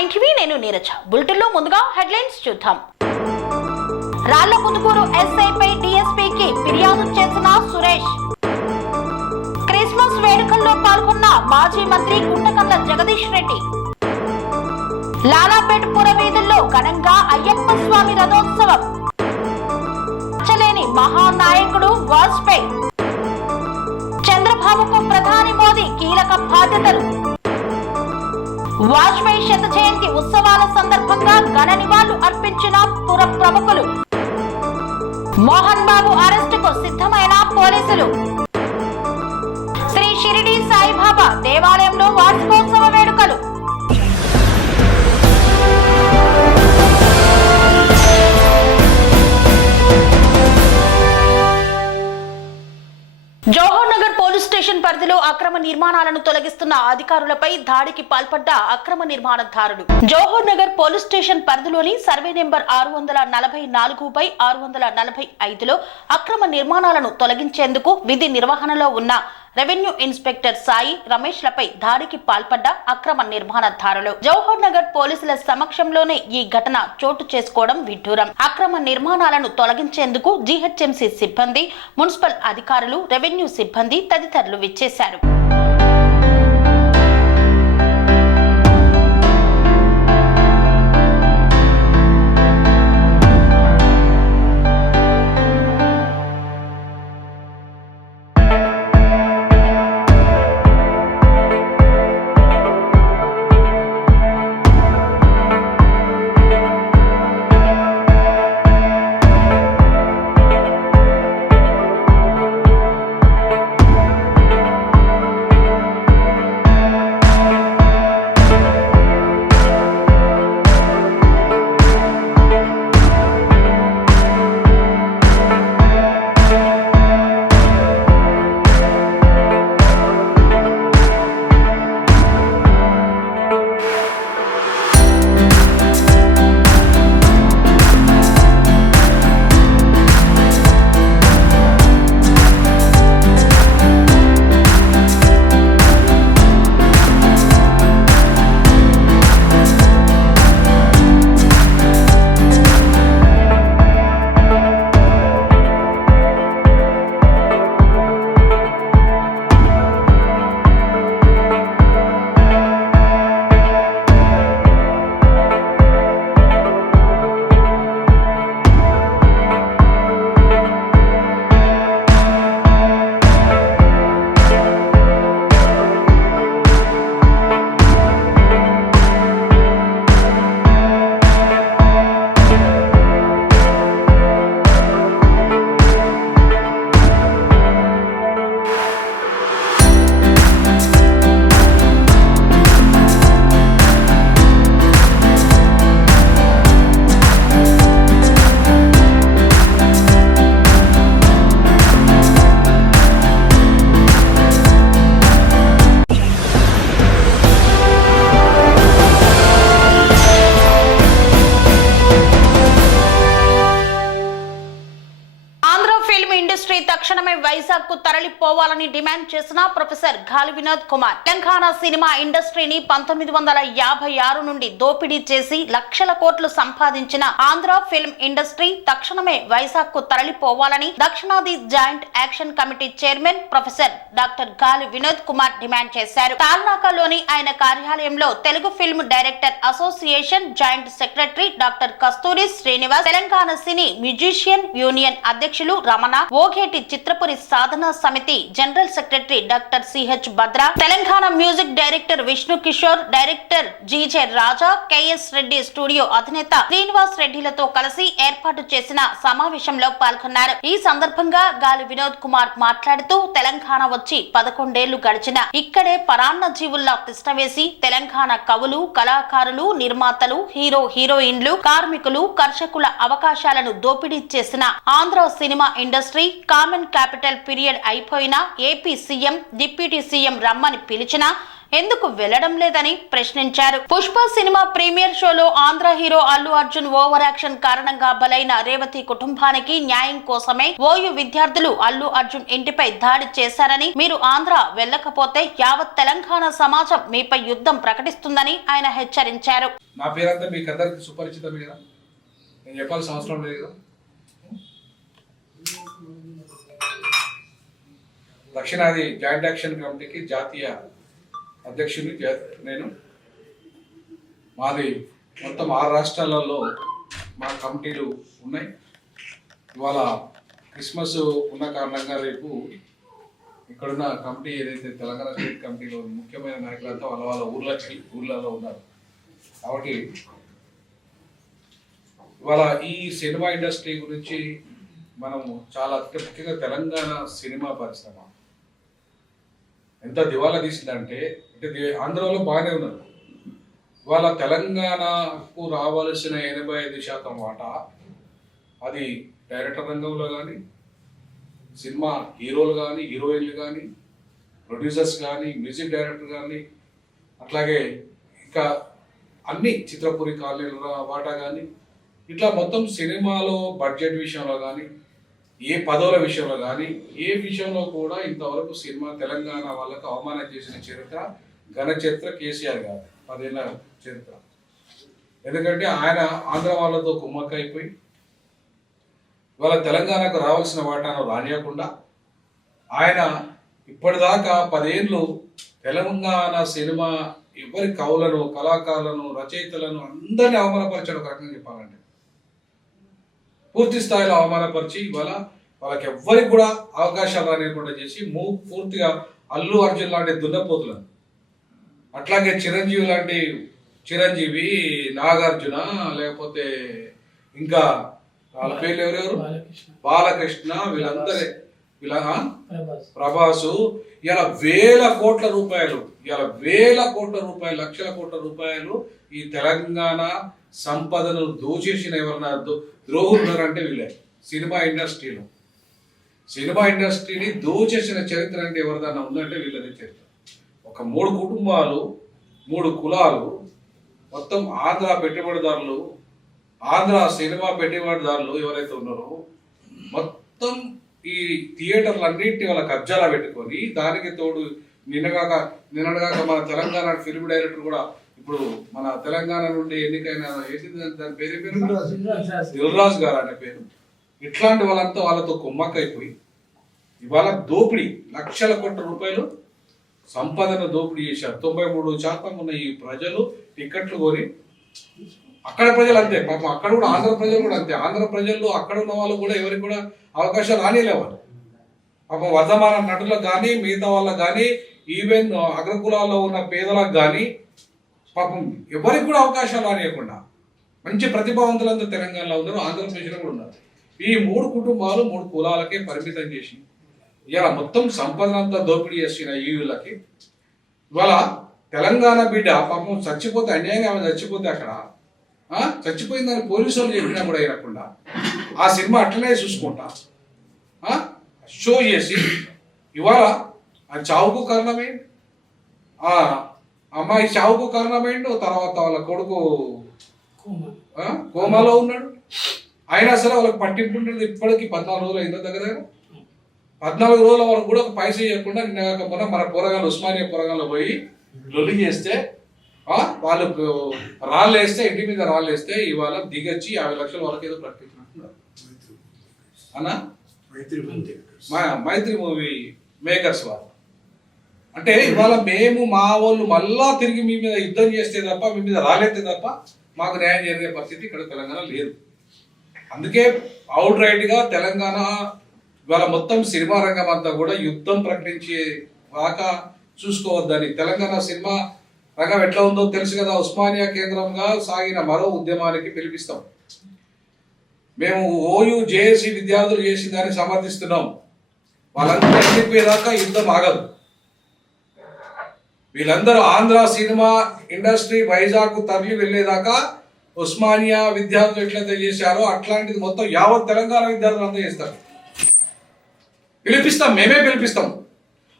Morning TV నేను నీరజ. బులెటిన్లో ముందుగా హెడ్లైన్స్ చూద్దాం. రాళ్లపుదుకూరు ఎస్ఐపై డీఎస్పీకి ఫిర్యాదు చేసిన సురేష్. క్రిస్మస్ వేడుకల్లో పాల్గొన్న మాజీ మంత్రి గుంటకల్ల జగదీష్ రెడ్డి. లాలాపేట్ పురవీధుల్లో ఘనంగా అయ్యప్ప స్వామి రథోత్సవం. చలేని మహానాయకుడు వాజ్పేయి. చంద్రబాబుకు ప్రధాని మోదీ కీలక బాధ్యతలు. వాజ్పేయి శత జయంతి ఉత్సవాల సందర్భంగా ఘన నివాళులు అర్పించిన పుర ప్రముఖులు. మోహన్ బాబు అరెస్టుకు సిద్ధమైన పోలీసులు. శ్రీ షిరిడి సాయిబాబా దేవాలయంలో వార్షికోత్సవ వేడుకలు. జవహర్ నగర్ పోలీస్ స్టేషన్ పరిధిలో అక్రమ నిర్మాణాలను తొలగిస్తున్న అధికారులపై దాడికి పాల్పడ్డ అక్రమ నిర్మాణదారుడు. జవహర్ నగర్ పోలీస్ స్టేషన్ పరిధిలోని సర్వే నెంబర్ 644/645లో అక్రమ నిర్మాణాలను తొలగించేందుకు విధి నిర్వహణలో ఉన్న రెవెన్యూ ఇన్స్పెక్టర్ సాయి రమేష్ లపై దాడికి పాల్పడ్డ అక్రమ నిర్మాణదారులు. జవహర్ నగర్ పోలీసుల సమక్షంలోనే ఈ ఘటన చోటు చేసుకోవడం విడ్డూరం. అక్రమ నిర్మాణాలను తొలగించేందుకు జీహెచ్ఎంసీ సిబ్బంది, మున్సిపల్ అధికారులు, రెవెన్యూ సిబ్బంది తదితరులు విచ్చేశారు. తక్షణమే వైజాగ్ కు తరలిపోవాలని డిమాండ్ చేసిన ప్రొఫెసర్ గాలి వినోద్ కుమార్. తెలంగాణ సినిమా ఇండస్ట్రీని 1956 నుండి దోపిడీ చేసి లక్షల కోట్లు సంపాదించిన ఆంధ్ర ఫిల్మ్ ఇండస్ట్రీ తక్షణమే వైజాగ్ కు తరలిపోవాలని దక్షిణాది joint action committee chairman professor doctor Gali Vinod Kumar డిమాండ్ చేశారు. తాల్నాకలోని ఆయన కార్యాలయంలో Telugu film director association joint secretary doctor Kasturi Srinivas, Telangana cine musician union అధ్యక్షులు రమణ, ఓఘేటి Chitrapuri Sadhana Samiti general secretary doctor CH Bhadra, Telangana music director Vishnu Kishore, director GJ Raja, KS Reddy studio అధినేత శ్రీనివాస్ రెడ్డిలతో కలిసి ఏర్పాటు చేసిన సమావేశంలో పాల్గొన్నారు. ఈ సందర్భంగా గాలి వినోద్ కుమార్ మాట్లాడుతూ తెలంగాణ వచ్చి 11 ఏళ్లు గడిచిన ఇక్కడే పరాన్న జీవుల్లా తిష్టవేసి తెలంగాణ కవులు, కళాకారులు, నిర్మాతలు, హీరో హీరోయిన్లు, కార్మికులు, కర్షకుల అవకాశాలను దోపిడీ చేసిన Andhra cinema industry common capital period అయిపోయినా ఏపీ సీఎం, డిప్యూటీ సీఎం రమ్మని పిలిచినా ఎందుకు వెళ్లడం లేదని ప్రశ్నించారు. పుష్ప సినిమా ప్రీమియర్ షోలో Andhra hero Allu Arjun over action కారణంగా బలైన రేవతి కుటుంబానికి న్యాయం కోసమే ఓయూ విద్యార్థులు అల్లు అర్జున్ ఇంటిపై దాడి చేశారని, మీరు ఆంధ్ర వెళ్లకపోతే యావత్ తెలంగాణ సమాజం మీపై యుద్ధం ప్రకటిస్తుందని ఆయన హెచ్చరించారు. నా పేరంతా మీకు అందరికీ సుపరిచితమే కదా, నేను చెప్పాల్సిన అవసరం లేదు కదా. దక్షిణాది జాయింట్ యాక్షన్ కమిటీకి జాతీయ అధ్యక్షుని నేను. మాది మొత్తం 6 రాష్ట్రాలలో మా కమిటీలు ఉన్నాయి. ఇవాళ క్రిస్మస్ ఉన్న కారణంగా రేపు ఇక్కడున్న కమిటీ ఏదైతే తెలంగాణ స్టేట్ కమిటీలో ముఖ్యమైన నాయకులంతా వాళ్ళ ఊర్లలో ఉన్నారు. కాబట్టి ఇవాళ ఈ సినిమా ఇండస్ట్రీ గురించి మనము చాలా ముఖ్యంగా తెలంగాణ సినిమా పరిశ్రమ ఎంత దివాలా తీసిందంటే, ఆంధ్రలో బాగానే ఉన్నారు. ఇవాళ తెలంగాణకు రావాల్సిన 85% వాటా అది డైరెక్టర్ రంగంలో కానీ, సినిమా హీరోలు కానీ, హీరోయిన్లు కానీ, ప్రొడ్యూసర్స్ కానీ, మ్యూజిక్ డైరెక్టర్ కానీ, అట్లాగే ఇంకా అన్ని చిత్రపురి కాలనీల వాటా కానీ, ఇట్లా మొత్తం సినిమాలో బడ్జెట్ విషయంలో కానీ, ఏ పదవుల విషయంలో కానీ, ఏ విషయంలో కూడా ఇంతవరకు సినిమా తెలంగాణ వాళ్ళకు అవమానం చేసిన చరిత్ర, ఘన చరిత్ర కేసీఆర్ గారు 10 ఏళ్ళ చరిత్ర. ఎందుకంటే ఆయన ఆంధ్ర వాళ్ళతో కుమ్మక్కైపోయి వాళ్ళ తెలంగాణకు రావాల్సిన వాటాను రానియకుండా ఆయన ఇప్పటిదాకా 10 ఏళ్ళు తెలంగాణ సినిమా ఎవరి కవులను, కళాకారులను, రచయితలను అందరినీ అవమానపరిచాడు. ఒక రకంగా చెప్పాలంటే పూర్తి స్థాయిలో అవమానపరిచి ఇవాళ వాళ్ళకి ఎవ్వరికి కూడా అవకాశాలు రానియకుండా చేసి పూర్తిగా అల్లు అర్జున్ లాంటి దున్నపోతులను, అట్లాగే చిరంజీవి, నాగార్జున, లేకపోతే ఇంకా వాళ్ళ పేర్లు ఎవరెవరు, బాలకృష్ణ, ప్రభాసు, ఇలా వేల కోట్ల రూపాయలు, లక్షల కోట్ల రూపాయలు ఈ తెలంగాణ సంపదను దోచేసిన ఎవరన్నా ద్రోహులు ఉన్నారంటే వీళ్ళే. సినిమా ఇండస్ట్రీని దోచేసిన చరిత్ర అంటే ఎవరిదన్నా ఉందంటే వీళ్ళదే చరిత్ర. ఒక 3 కుటుంబాలు, 3 కులాలు, మొత్తం ఆంధ్ర సినిమా పెట్టుబడిదారులు ఎవరైతే ఉన్నారో మొత్తం ఈ థియేటర్లు అన్నింటినీ వాళ్ళ కబ్జాలా పెట్టుకొని, దానికి తోడు నిన్నగాక మన తెలంగాణ ఫిల్మ్ డైరెక్టర్ కూడా ఇప్పుడు మన తెలంగాణ నుండి ఎన్నికైన దాని పేరు దిల్రాజు గారు అనే పేరు. ఇట్లాంటి వాళ్ళతో కుమ్మక్కైపోయి ఇవాళ దోపిడీ, లక్షల కోట్ల రూపాయలు సంపదను దోపిడీ చేశారు. 93% ఉన్న ఈ ప్రజలు టికెట్లు కొని, అక్కడ ప్రజలు అంతే పాపం, అక్కడ కూడా ఆంధ్ర ప్రజలు కూడా అంతే. ఆంధ్ర ప్రజల్లో అక్కడ ఉన్న వాళ్ళు కూడా ఎవరికి కూడా అవకాశాలు రానిలేవారు. పాపం వర్ధమాన నటులకు కానీ, మిగతా వాళ్ళకు కానీ, ఈవెన్ అగ్రకులాల్లో ఉన్న పేదలకు కానీ పాపం ఎవరికి కూడా అవకాశాలు రానియకుండా మంచి ప్రతిభావంతులందరూ తెలంగాణలో ఉన్నారు, ఆంధ్రప్రదేశ్లో కూడా ఉన్నారు. ఈ 3 కుటుంబాలు 3 కులాలకే పరిమితం చేసి ఇలా మొత్తం సంపదనంతా దోపిడీ చేసిన ఈ వీళ్ళకి ఇవాళ తెలంగాణ బిడ్డ పాపం చచ్చిపోతే, అన్యాయంగా ఆమె చచ్చిపోతే అక్కడ చచ్చిపోయిందని పోలీసు వాళ్ళు చెప్పినా కూడా అయినకుండా ఆ సినిమా అట్లనే చూసుకుంటా షో చేసి ఇవాళ ఆ చావుకు కారణమేంటి, ఆ అమ్మాయి చావుకు కారణమేంటి, తర్వాత వాళ్ళ కొడుకు కోమాలో ఉన్నాడు. అయినా సరే వాళ్ళకి పట్టింపు ఉంటుంది. ఇప్పటికి 14 రోజులు అయిందో దగ్గర 14 రోజుల వరకు కూడా ఒక పైసా ఇవ్వకుండా నిన్న మన పోరగాళ్ళు ఉస్మానియా పోరగాళ్ళు పోయి లొల్లి చేస్తే వాళ్ళు రాళ్ళు వేస్తే, ఇంటి మీద రాళ్ళు వేస్తే ఇవాళ దిగచ్చి 50 లక్షల వరకు ఏదో ప్రకటించినట్టున్నారు అన్నా. మైత్రి మూవీ మేకర్స్ వాళ్ళు అంటే ఇవాళ మేము మా వాళ్ళు మళ్ళా తిరిగి మీ మీద యుద్ధం చేస్తే తప్ప, మీ మీద రాలేస్తే తప్ప మాకు న్యాయం జరిగే పరిస్థితి ఇక్కడ తెలంగాణ లేదు. అందుకే అవుట్ రైట్ గా తెలంగాణ ఇవాళ మొత్తం సినిమా రంగం అంతా కూడా యుద్ధం ప్రకటించే దాకా చూసుకోవద్దని. తెలంగాణ సినిమా రంగం ఎట్లా ఉందో తెలుసు కదా. ఉస్మానియా కేంద్రంగా సాగిన మరో ఉద్యమానికి పిలిపిస్తాం. మేము ఓయూ జేఏసీ విద్యార్థులు చేసి దాన్ని సమర్థిస్తున్నాం. వాళ్ళందరూ వెళ్ళిపోయేదాకా యుద్ధం ఆగదు. వీళ్ళందరూ ఆంధ్ర సినిమా ఇండస్ట్రీ వైజాగ్ తరలి వెళ్ళేదాకా ఉస్మానియా విద్యార్థులు ఎట్లయితే చేశారో అట్లాంటిది మొత్తం యావత్ తెలంగాణ విద్యార్థులు అంతా చేస్తారు. పిలిపిస్తాం, మేమే పిలిపిస్తాం.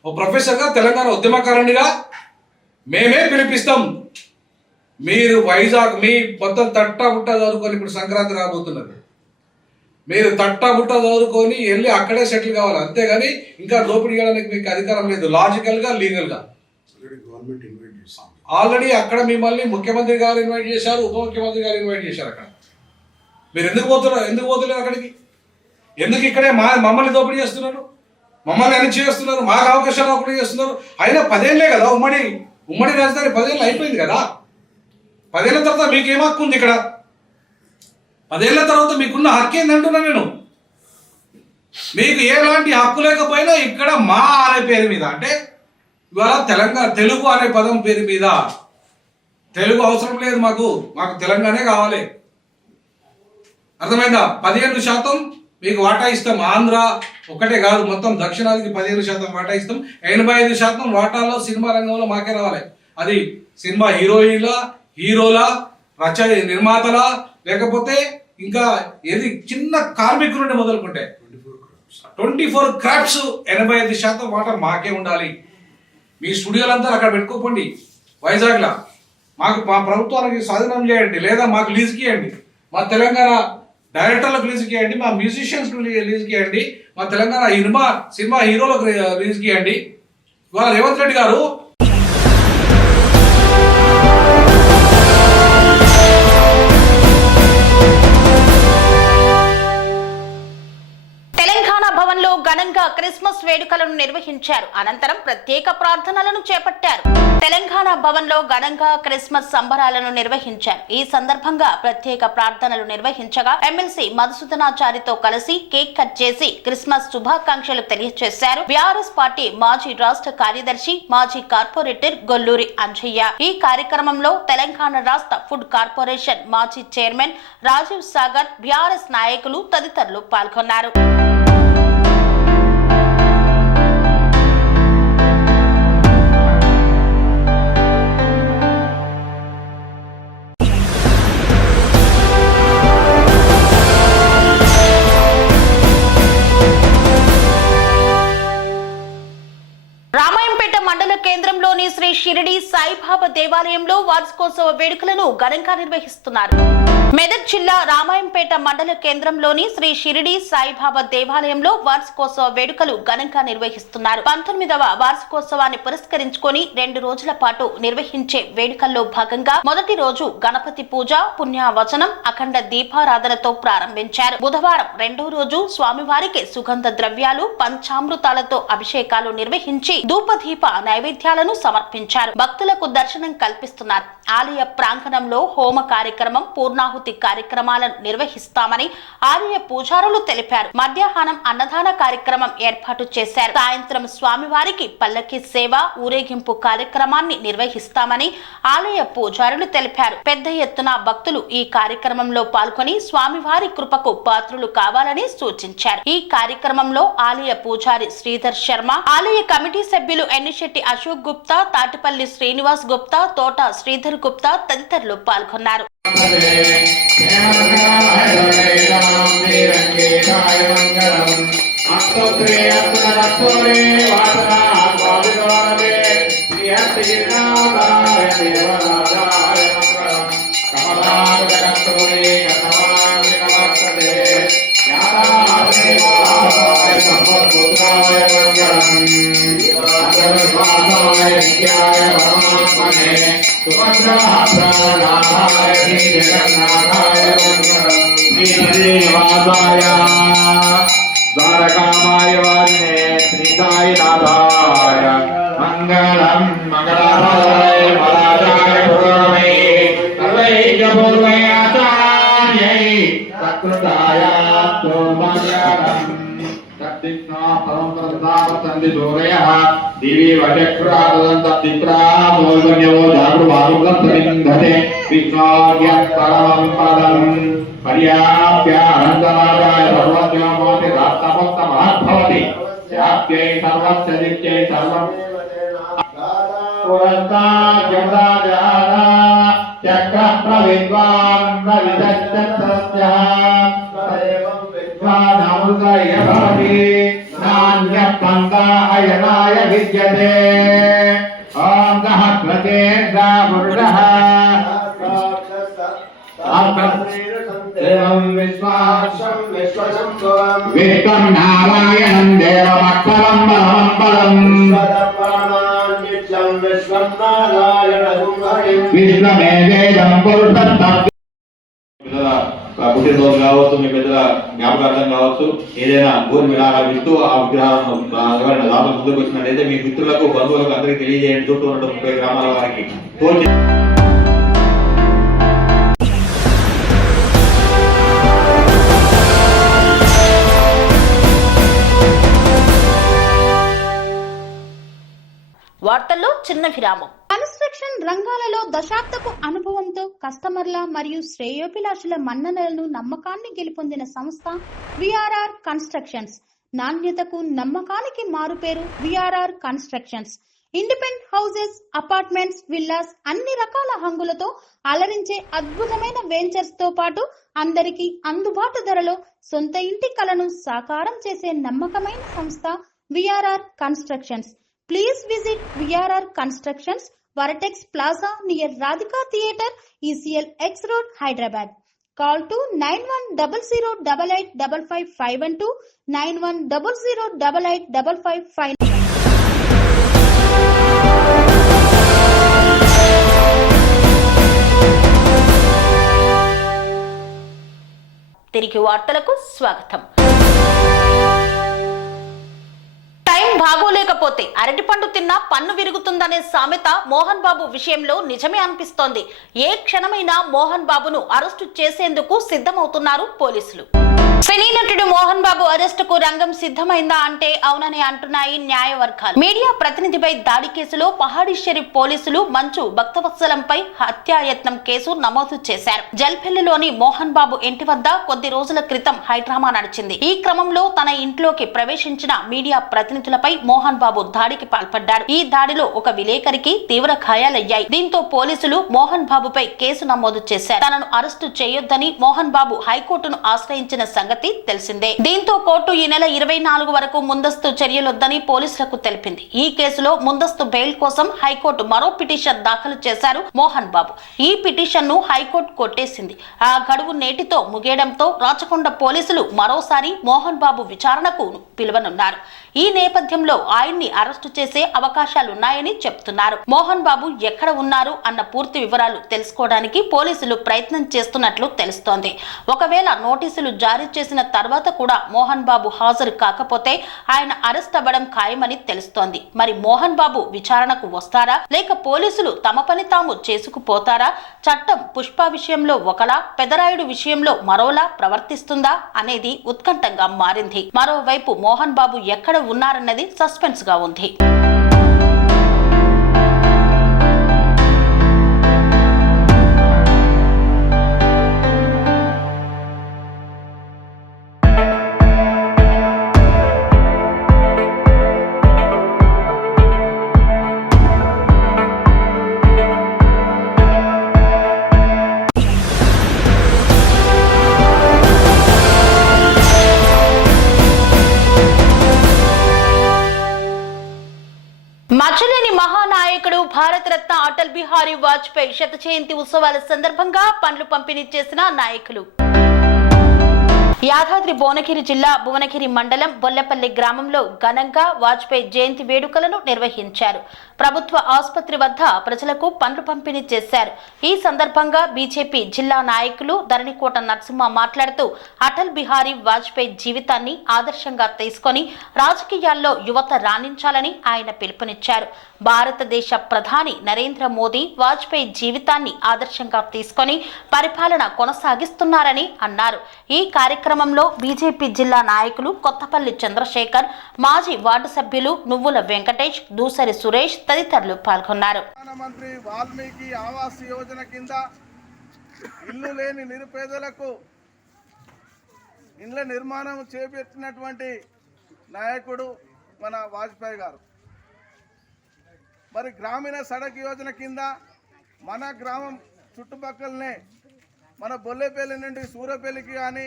ఓ ప్రొఫెసర్గా, తెలంగాణ ఉద్యమకారునిగా మేమే పిలిపిస్తాం. మీరు వైజాగ్ మీ మొత్తం తట్టా బుట్ట చదువుకొని ఇప్పుడు సంక్రాంతి రాబోతున్నది. మీరు తట్టా బుట్ట చదువుకొని వెళ్ళి అక్కడే సెటిల్ కావాలి, అంతేగాని ఇంకా దోపిడీ చేయడానికి మీకు అధికారం లేదు. లాజికల్గా లీగల్గా ఆల్రెడీ అక్కడ మిమ్మల్ని ముఖ్యమంత్రి గారు ఇన్వైట్ చేశారు, ఉప ముఖ్యమంత్రి గారు ఇన్వైట్ చేశారు. అక్కడ మీరు ఎందుకు పోతున్నారు అక్కడికి? ఎందుకు ఇక్కడే మమ్మల్ని దోపిడీ చేస్తున్నారు, మమ్మల్ని అన్ని చేస్తున్నారు, మాకు అవకాశాలు ఒకటి చేస్తున్నారు. అయినా 10 ఏళ్ళే కదా ఉమ్మడి రాజధాని 10 ఏళ్ళు అయిపోయింది కదా. 10 ఏళ్ళ తర్వాత మీకు ఏం హక్కు ఉంది ఇక్కడ? 10 ఏళ్ళ తర్వాత మీకున్న హక్కు ఏంటంటున్నా నేను. మీకు ఎలాంటి హక్కు లేకపోయినా ఇక్కడ మా అనే పేరు మీద, అంటే ఇవాళ తెలుగు అనే పదం పేరు మీద, తెలుగు అవసరం లేదు మాకు తెలంగాణే కావాలి. అర్థమైందా? 15% మీకు వాటా ఇస్తాం. ఆంధ్ర ఒకటే కాదు, మొత్తం దక్షిణాదికి 15% వాటా ఇస్తాం. 85% వాటాలో సినిమా రంగంలో మాకే రావాలి. అది సినిమా హీరోల నిర్మాతల, లేకపోతే ఇంకా ఏది చిన్న కార్మికుల నుండి మొదలుకుంటే 24 క్రాఫ్ట్స్ 85% వాటా మాకే ఉండాలి. మీ స్టూడియోలంతా అక్కడ పెట్టుకోకండి వైజాగ్లో. మా ప్రభుత్వానికి స్వాధీనం చేయండి, లేదా మాకు లీజుకి ఇవ్వండి. మా తెలంగాణ డైరెక్టర్లకు లీజుకి ఇవ్వండి, మా మ్యూజిషియన్స్కి లీజుకి ఇవ్వండి, మా తెలంగాణ సినిమా హీరోలకు లీజుకి ఇవ్వండి. ఇవాళ రేవంత్ రెడ్డి గారు భవన్లో ఘనంగా క్రిస్మస్ వేడుకలను నిర్వహించారు. అనంతరం ప్రత్యేక ప్రార్థనలను చేపట్టారు. తెలంగాణ భవన్లో ఘనంగా క్రిస్మస్ సంబరాలను నిర్వహించారు. ఈ సందర్భంగా ప్రత్యేక ప్రార్థనలు నిర్వహించగా ఎమ్మెల్సీ మధుసూదనాచారితో కలిసి కేక్ కట్ చేసి క్రిస్మస్ శుభాకాంక్షలు తెలియజేశారు. బీఆర్ఎస్ పార్టీ మాజీ రాష్ట్ర కార్యదర్శి, మాజీ కార్పొరేటర్ గొల్లూరి అంజయ్య. ఈ కార్యక్రమంలో తెలంగాణ రాష్ట్ర ఫుడ్ కార్పొరేషన్ మాజీ చైర్మన్ రాజీవ్ సాగర్, బీఆర్ఎస్ నాయకులు తదితరులు పాల్గొన్నారు. మండల కేంద్రంలోని శ్రీ షిరిడి సాయిబాబా దేవాలయంలో వార్షికోత్సవ వేడుకలను ఘనంగా నిర్వహిస్తున్నారు. మెదక్ జిల్లా రామాయంపేట మండల కేంద్రంలోని శ్రీ షిరిడి సాయిబాబా దేవాలయంలో వార్షికోత్సవ వేడుకలు ఘనంగా నిర్వహిస్తున్నారు. 19వ వార్షికోత్సవాన్ని పురస్కరించుకొని 2 రోజుల పాటు నిర్వహించే వేడుకల్లో భాగంగా మొదటి రోజు గణపతి పూజ, పుణ్యావచనం, అఖండ దీపారాధనతో ప్రారంభించారు. బుధవారం 2వ రోజు స్వామివారికి సుగంధ ద్రవ్యాలు, పంచామృతాలతో అభిషేకాలు నిర్వహించి ధూపదీప నైవేద్యాలను సమర్పించారు. భక్తులకు దర్శనం కల్పిస్తున్నారు. ఆలయ ప్రాంగణంలో హోమ కార్యక్రమం, పూర్ణాహుతి కార్యక్రమాలను నిర్వహిస్తామని ఆలయ పూజారులు తెలిపారు. మధ్యాహ్నం అన్నదాన కార్యక్రమం ఏర్పాటు చేశారు. సాయంత్రం స్వామివారికి పల్లకి సేవ, ఊరేగింపు కార్యక్రమాన్ని నిర్వహిస్తామని ఆలయ పూజారులు తెలిపారు. పెద్ద ఎత్తున భక్తులు ఈ కార్యక్రమంలో పాల్గొని స్వామివారి కృపకు పాత్రులు కావాలని సూచించారు. ఈ కార్యక్రమంలో ఆలయ పూజారి శ్రీధర్ శర్మ, ఆలయ కమిటీ సభ్యులు ఎన్నిశెట్టి అశోక్ గుప్తా, తాటిపల్లి శ్రీనివాస్ గుప్తా, తోట శ్రీధర్ గుప్తా తదితరులు పాల్గొన్నారు. ద్వారకామాయ వారినే శ్రీ సాయినాథాయ మంగళం మంగళాయ మహారాజాయ పూర్వమే సర్వైక పూర్వే ఆచార్యై సత్కృతాయ మంగళం తత్తిష్ణా పరమపరదావతంది దూరయః దివి వచక్రాదంతప్రామోల్గన్యో జాగృవారుగంధతే విష్ణోర్య పరమం పదం పర్యాప్య అనంతరాజాయ సర్వజ్ఞామోతి రాత్తపత్త మహద్భవతి శాప్యై సర్వస్య దిక్యై సర్వం పురస్తాద్యమదాజాన చక్ర విద్వాన్ విదచ్చత్రస్య తదేవం విద్వానమృతయ భవతి నాన్య పంథా అయనాయ విద్యతే ఓం గః సత్యేంద్ర పురుషః దేవం విశ్వం నారాయణం దేవమక్షరం పరమం విశ్వమేవేదం పురుషం. పుట్టినరోజు కావచ్చు, మీ పెద్దల జ్ఞాపకార్థం కావచ్చు, ఏదైనా గోరు విరాళాలు ఇస్తూ ఆ విగ్రహాలను ఎవరైనా దాతలు ముందుకు వచ్చినట్లయితే మీ మిత్రులకు, బంధువులకు అందరికీ తెలియజేయండి. చుట్టూ ఉన్న 30 గ్రామాల వారికి వార్తల్లో చిన్న విరామం. కన్స్ట్రక్షన్ రంగాలలో దశాబ్దపు అనుభవంతో కస్టమర్ల మరియు శ్రేయోభిలాషుల మన్ననలను, నమ్మకాన్ని గెలుపొందిన సంస్థ విఆర్ఆర్ కన్స్ట్రక్షన్స్. నాణ్యతకు, నమ్మకానికి మారుపేరు VRR constructions. Independent houses, apartments, villas అన్ని రకాల హంగులతో అలరించే అద్భుతమైన వెంచర్స్ తో పాటు అందరికీ అందుబాటు ధరలో సొంత ఇంటి కలను సాకారం చేసే నమ్మకమైన సంస్థ VRR constructions. Please visit VRR Constructions, Varatex Plaza near Radhika Theatre, ECL X Road, Hyderabad. Call to 9100885552, 9100885559. తిరిగి వార్తలకు స్వాగతం. టైం బాగోలేకపోతే అరటిపండు తిన్నా పన్ను విరుగుతుందనే సామెత మోహన్ బాబు విషయంలో నిజమే అనిపిస్తోంది. ఏ క్షణమైనా మోహన్ బాబును అరెస్టు చేసేందుకు సిద్ధమవుతున్నారు పోలీసులు. సినీ నటుడు మోహన్ బాబు అరెస్టుకు రంగం సిద్ధమైందా అంటే అవునని అంటున్నాయి న్యాయ వర్గాలు. మీడియా ప్రతినిధిపై దాడి కేసులో పహాడీ షరీఫ్ పోలీసులు మంచు భక్తవత్సలంపై హత్యాయత్నం కేసు నమోదు చేశారు. జల్పెల్లిలోని మోహన్ బాబు ఇంటి వద్ద కొద్ది రోజుల క్రితం హైడ్రామా నడిచింది. ఈ క్రమంలో తన ఇంట్లోకి ప్రవేశించిన మీడియా ప్రతినిధులపై మోహన్ బాబు దాడికి పాల్పడ్డారు. ఈ దాడిలో ఒక విలేకరికి తీవ్ర గాయాలయ్యాయి. దీంతో పోలీసులు మోహన్ బాబుపై కేసు నమోదు చేశారు. తనను అరెస్టు చేయొద్దని మోహన్ బాబు హైకోర్టును ఆశ్రయించిన సంగతి తెలిసిందే. దీంతో కోర్టు ఈ నెల 24 వరకు ముందస్తు చర్యలొద్దని పోలీసులకు తెలిపింది. ఈ కేసులో ముందస్తు బెయిల్ కోసం హైకోర్టు మరో పిటిషన్ దాఖలు చేశారు మోహన్ బాబు. ఈ పిటిషన్ ను హైకోర్టు కొట్టేసింది. ఆ గడువు నేటితో ముగియడంతో రాచకొండ పోలీసులు మరోసారి మోహన్ బాబు విచారణకు పిలువనున్నారు. ఈ నేపథ్యంలో ఆయన్ని అరెస్టు చేసే అవకాశాలున్నాయని చెప్తున్నారు. మోహన్ బాబు ఎక్కడ ఉన్నారు అన్న పూర్తి వివరాలు తెలుసుకోవడానికి పోలీసులు ప్రయత్నం చేస్తున్నట్లు తెలుస్తోంది. ఒకవేళ నోటీసులు జారీ చేసిన తర్వాత కూడా మోహన్ బాబు హాజరు కాకపోతే ఆయన అరెస్ట్ అవ్వడం ఖాయమని తెలుస్తోంది. మరి మోహన్ బాబు విచారణకు వస్తారా, లేక పోలీసులు తమ పని తాము చేసుకుపోతారా? చట్టం పుష్ప విషయంలో ఒకలా, పెదరాయుడు విషయంలో మరోలా ప్రవర్తిస్తుందా అనేది ఉత్కంఠంగా మారింది. మరోవైపు మోహన్ బాబు ఎక్కడ ఉన్నారన్నది సస్పెన్స్ గా ఉంది. మచ్చలేని మహానాయకుడు భారతరత్న అటల్ బిహారీ వాజ్పేయి శత జయంతి ఉత్సవాల సందర్భంగా పండ్లు పంపిణీ చేసిన నాయకులు. యాదాద్రి భువనగిరి జిల్లా భువనగిరి మండలం బొల్లపల్లి గ్రామంలో ఘనంగా వాజ్పేయి జయంతి వేడుకలను నిర్వహించారు. ప్రభుత్వ ఆసుపత్రి వద్ద ప్రజలకు పండ్లు పంపిణీ చేశారు. ఈ సందర్భంగా బీజేపీ జిల్లా నాయకులు ధరణికోట నరసింహ మాట్లాడుతూ అటల్ బిహారీ వాజ్పేయి జీవితాన్ని ఆదర్శంగా తీసుకొని రాజకీయాల్లో యువత రాణించాలని ఆయన పిలుపునిచ్చారు. భారతదేశ ప్రధాని నరేంద్ర మోదీ వాజ్పేయి జీవితాన్ని ఆదర్శంగా తీసుకొని పరిపాలన కొనసాగిస్తున్నారని అన్నారు. ఈ కార్యక్రమంలో బీజేపీ జిల్లా నాయకులు కొత్తపల్లి చంద్రశేఖర్, మాజీ వార్డు సభ్యులు నువ్వుల వెంకటేష్, దూసరి సురేష్ తదితరులు పాల్గొన్నారు. ప్రధానమంత్రి వాల్మీకి ఆవాస్ యోజన కింద ఇల్లు లేని నిరుపేదలకు ఇండ్ల నిర్మాణం చేపట్టినటువంటి నాయకుడు మన వాజ్పేయి గారు. మరి గ్రామీణ సడక్ యోజన కింద మన గ్రామం చుట్టుపక్కలనే మన బొల్లేపల్లి నుండి సూరపల్లికి కానీ,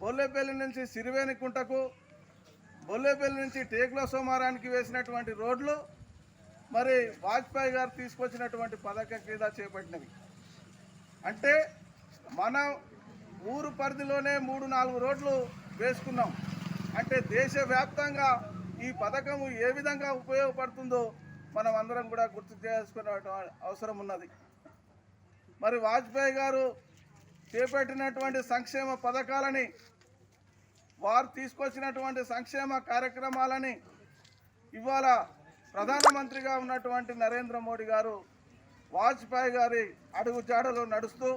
బొల్లేపల్లి నుంచి సిరివేనికుంటకు, బొల్లేపల్లి నుంచి టేకుల సోమారానికి వేసినటువంటి రోడ్లు మరి వాజ్పేయి గారు తీసుకొచ్చినటువంటి పథకం కింద చేపట్టినవి. అంటే మన ఊరు పరిధిలోనే 3-4 రోడ్లు వేసుకున్నాం. అంటే దేశవ్యాప్తంగా ఈ పథకం ఏ విధంగా ఉపయోగపడుతుందో మనం అందరం కూడా గుర్తు చేసుకునే అవసరం ఉన్నది. మరి వాజ్పేయి గారు చేపట్టినటువంటి సంక్షేమ పథకాలని, వారు తీసుకొచ్చినటువంటి సంక్షేమ కార్యక్రమాలని ఇవాళ ప్రధానమంత్రిగా ఉన్నటువంటి నరేంద్ర మోడీ గారు వాజ్పేయి గారి అడుగుజాడలో నడుస్తూ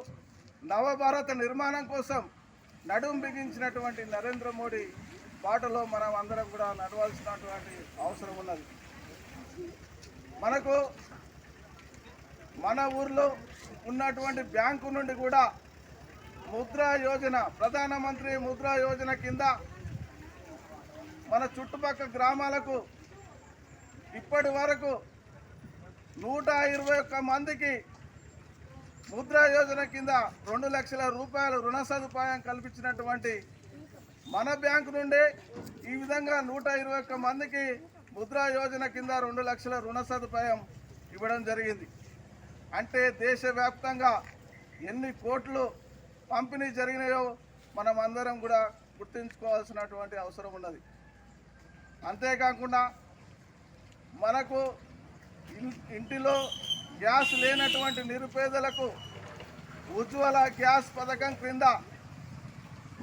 నవభారత నిర్మాణం కోసం నడుం బిగించినటువంటి నరేంద్ర మోడీ బాటలో మనం అందరం కూడా నడవాల్సినటువంటి అవసరం ఉన్నది. మనకు మన ఊర్లో ఉన్నటువంటి బ్యాంకు నుండి కూడా ముద్రా యోజన, ప్రధానమంత్రి ముద్రా యోజన కింద మన చుట్టుపక్కల గ్రామాలకు ఇప్పటి వరకు 121 మందికి ముద్రా యోజన కింద 2 లక్షల రూపాయల రుణ సదుపాయం కల్పించినటువంటి మన బ్యాంకు నుండి ఈ విధంగా 121 మందికి ముద్రా యోజన కింద 2 లక్షల రుణ సదుపాయం ఇవ్వడం జరిగింది. అంటే దేశవ్యాప్తంగా ఎన్ని కోట్లు పంపిణీ జరిగినాయో మనం అందరం కూడా గుర్తుంచుకోవాల్సినటువంటి అవసరం ఉన్నది. అంతేకాకుండా మనకు ఇంటిలో గ్యాస్ లేనటువంటి నిరుపేదలకు ఉజ్వల గ్యాస్ పథకం క్రింద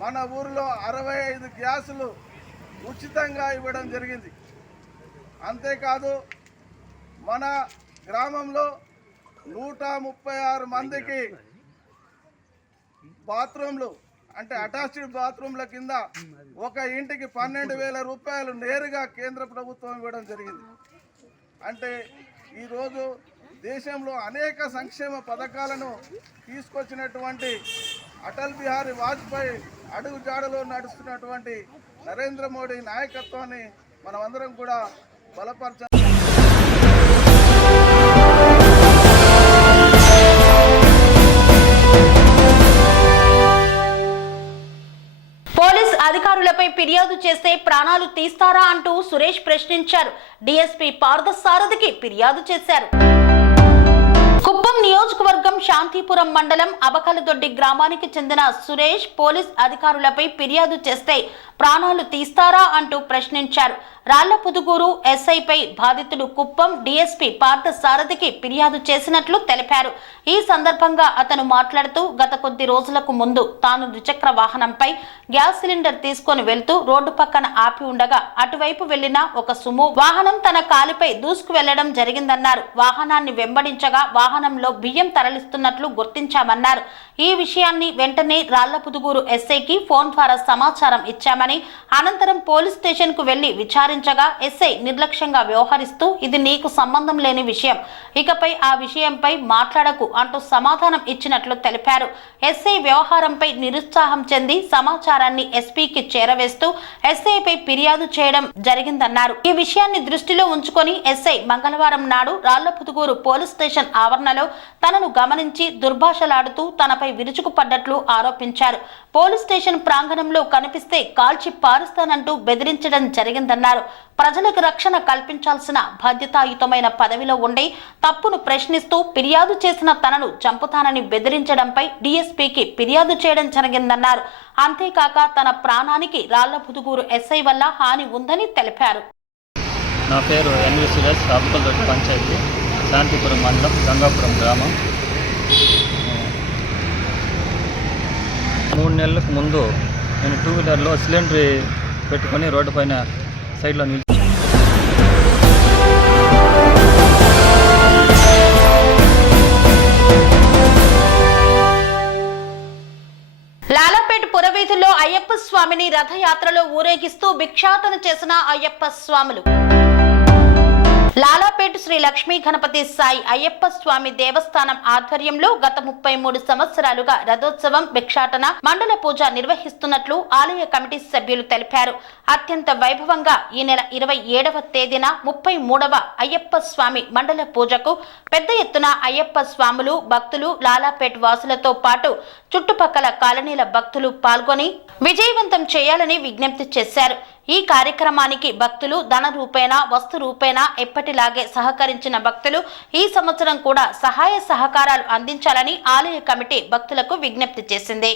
మన ఊరిలో 65 గ్యాసులు ఉచితంగా ఇవ్వడం జరిగింది. అంతేకాదు మన గ్రామంలో 136 మందికి బాత్రూమ్లు, అంటే అటాచ్డ్ బాత్రూమ్ల కింద ఒక ఇంటికి 12,000 రూపాయలు నేరుగా కేంద్ర ప్రభుత్వం ఇవ్వడం జరిగింది. అంటే ఈరోజు దేశంలో అనేక సంక్షేమ పథకాలను తీసుకొచ్చినటువంటి అటల్ బిహారీ వాజ్పేయి అడుగుజాడలో నడుస్తున్నటువంటి నరేంద్ర మోడీ నాయకత్వాన్ని మనమందరం కూడా బలపరచాలి. పోలీస్ అధికారులపై ఫిర్యాదు చేస్తే ప్రాణాలు తీస్తారా అంటూ సురేష్ ప్రశ్నించారు. డీఎస్పీ పార్థసారథికి ఫిర్యాదు చేశారు. కుప్పం నియోజకవర్గం శాంతిపురం మండలం అబకలదొడ్డి గ్రామానికి చెందిన సురేష్ పోలీస్ అధికారులపై ఫిర్యాదు చేస్తే ప్రాణాలు తీస్తారా అంటూ ప్రశ్నించారు. రాళ్లపుదుగూరు ఎస్ఐపై బాధితుడు కుప్పం డీఎస్పీ పార్థసారథికి ఫిర్యాదు చేసినట్లు తెలిపారు. ఈ సందర్భంగా అతను మాట్లాడుతూ గత కొద్ది రోజులకు ముందు తాను ద్విచక్ర వాహనంపై గ్యాస్ సిలిండర్ తీసుకొని వెళ్తూ రోడ్డు పక్కన ఆపి ఉండగా అటువైపు వెళ్లిన ఒక సుమో వాహనం తన కాలిపై దూసుకు వెళ్లడం జరిగిందన్నారు. వాహనాన్ని వెంబడించగా వాహనంలో బియ్యం తరలిస్తున్నట్లు గుర్తించామన్నారు. ఈ విషయాన్ని వెంటనే రాళ్లపుదుగూరు ఎస్ఐకి ఫోన్ ద్వారా సమాచారం ఇచ్చామని, అనంతరం పోలీస్ స్టేషన్ కు వెళ్లి విచారించగా ఎస్ఐ నిర్లక్ష్యంగా వ్యవహరిస్తూ ఇది నీకు సంబంధం లేని విషయం, ఇకపై ఆ విషయంపై మాట్లాడకు అంటూ సమాధానం ఇచ్చినట్లు తెలిపారు. ఎస్ఐ వ్యవహారంపై నిరుత్సాహం చెంది సమాచారాన్ని ఎస్పీకి చేరవేస్తూ ఎస్ఐపై ఫిర్యాదు చేయడం జరిగిందన్నారు. ఈ విషయాన్ని దృష్టిలో ఉంచుకొని ఎస్ఐ మంగళవారం నాడు రాళ్లపుదుగూరు పోలీస్ స్టేషన్ ఆవరణలో తనను గమనించి దుర్భాషలాడుతూ తనపై విరుచుకుపడ్డట్లు ఆరోపించారు. పోలీస్ స్టేషన్ ప్రాంగణంలో కనిపిస్తే కాల్చి పారుస్తానంటూ బెదిరించడం జరిగిందన్నారు. ప్రజలకు రక్షణ కల్పించాల్సిన బాధ్యతాయుతమైన పదవిలో ఉండి తప్పును ప్రశ్నిస్తూ ఫిర్యాదు చేసిన తనను చంపుతానని బెదిరించడంపై డీఎస్పీకి ఫిర్యాదు చేయడం జరిగిందన్నారు. అంతేకాక తన ప్రాణానికి రాళ్లపుదుగూరు ఎస్ఐ వల్ల హాని ఉందని తెలిపారు. నా పేరు ఎన్వి సురేష్, అబకలదొడ్డి పంచాయతీ, శాంతిపురం మండలం, గంగాపురం గ్రామం. 3 నెలలకు ముందు నేను 2 వీలర్లో సిలిండర్ పెట్టుకొని రోడ్డు పైన సైడ్లో లాలాపేట పురవీధుల్లో అయ్యప్ప స్వామిని రథయాత్రలో ఊరేగిస్తూ భిక్షాటన చేసిన అయ్యప్ప స్వాములు. లాలాపేట శ్రీ లక్ష్మీ గణపతి సాయి అయ్యప్ప స్వామి దేవస్థానం ఆధ్వర్యంలో గత 33 సంవత్సరాలుగా రథోత్సవం, భిక్షాటన, మండల పూజ నిర్వహిస్తున్నట్లు ఆలయ కమిటీ సభ్యులు తెలిపారు. అత్యంత వైభవంగా ఈ నెల 27వ తేదీన 33వ అయ్యప్ప స్వామి మండల పూజకు పెద్ద ఎత్తున అయ్యప్ప స్వాములు, భక్తులు, లాలాపేట వాసులతో పాటు చుట్టుపక్కల కాలనీల భక్తులు పాల్గొని విజయవంతం చేయాలని విజ్ఞప్తి చేశారు. ఈ కార్యక్రమానికి భక్తులు ధన రూపేణ వస్తు రూపేణ ఎప్పటిలాగే సహకరించిన భక్తులు ఈ సంవత్సరం కూడా సహాయ సహకారాలు అందించాలని ఆలయ కమిటీ భక్తులకు విజ్ఞప్తి చేసింది.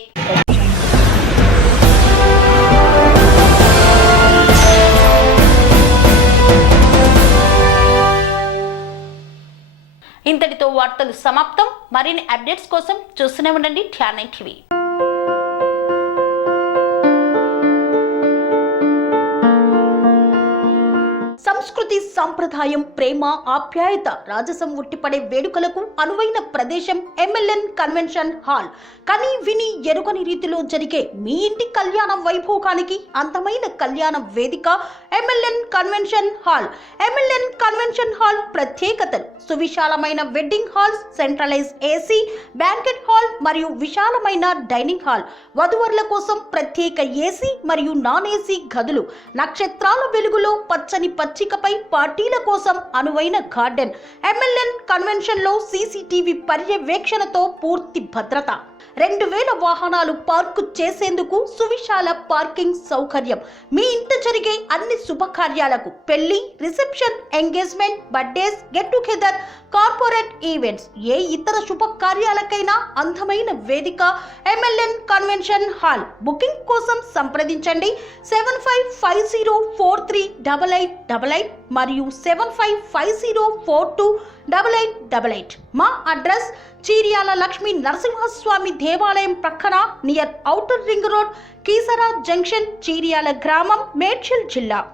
ఇంతటితో వార్తలు సమాప్తం. మరిన్ని అప్డేట్స్ కోసం చూస్తూనే ఉండండి TR9 టీవీ. సంస్కృతి, సంప్రదాయం, ప్రేమ, ఆప్యాయత, రాజసం ఉట్టిపడే వేడుకలకు అనువైన ప్రదేశం MLN కన్వెన్షన్ హాల్. కని విని ఎరుగని రీతిలో జరిగే మీ ఇంటి కళ్యాణ వైభోగానికి అందమైన కళ్యాణ వేదిక MLN convention hall. MLN convention hall ప్రత్యేకతలు: సువిశాలమైన wedding halls, centralise AC, banquet hall మరియు విశాలమైన డైనింగ్ హాల్. వధువరుల కోసం ప్రత్యేక AC మరియు నాన్ AC గదులు. నక్షత్రాల వెలుగులో పచ్చని పచ్చికపై పార్టీల కోసం అనువైన గార్డెన్. MLN కన్వెన్షన్ లో CCTV పర్యవేక్షణతో పూర్తి భద్రత. 2000 వాహనాలు పార్కు చేసేందుకు సువిశాల పార్కింగ్ సౌకర్యం. మీ ఇంట జరిగే అన్ని శుభకార్యాలకు, పెళ్లి, reception, engagement, birthdays, get together, corporate events, ఏ ఇతర శుభకార్యాలకైనా అందమైన వేదిక MLN కన్వెన్షన్ హాల్. బుకింగ్ కోసం సంప్రదించండి 7550438888 మరియు 7550428888. మా అడ్రస్ చీర్యాల లక్ష్మీ నరసింహస్వామి దేవాలయం ప్రక్కన, near outer ring road, Keesara junction, Cheeryal గ్రామం, మేడ్చల్ జిల్లా.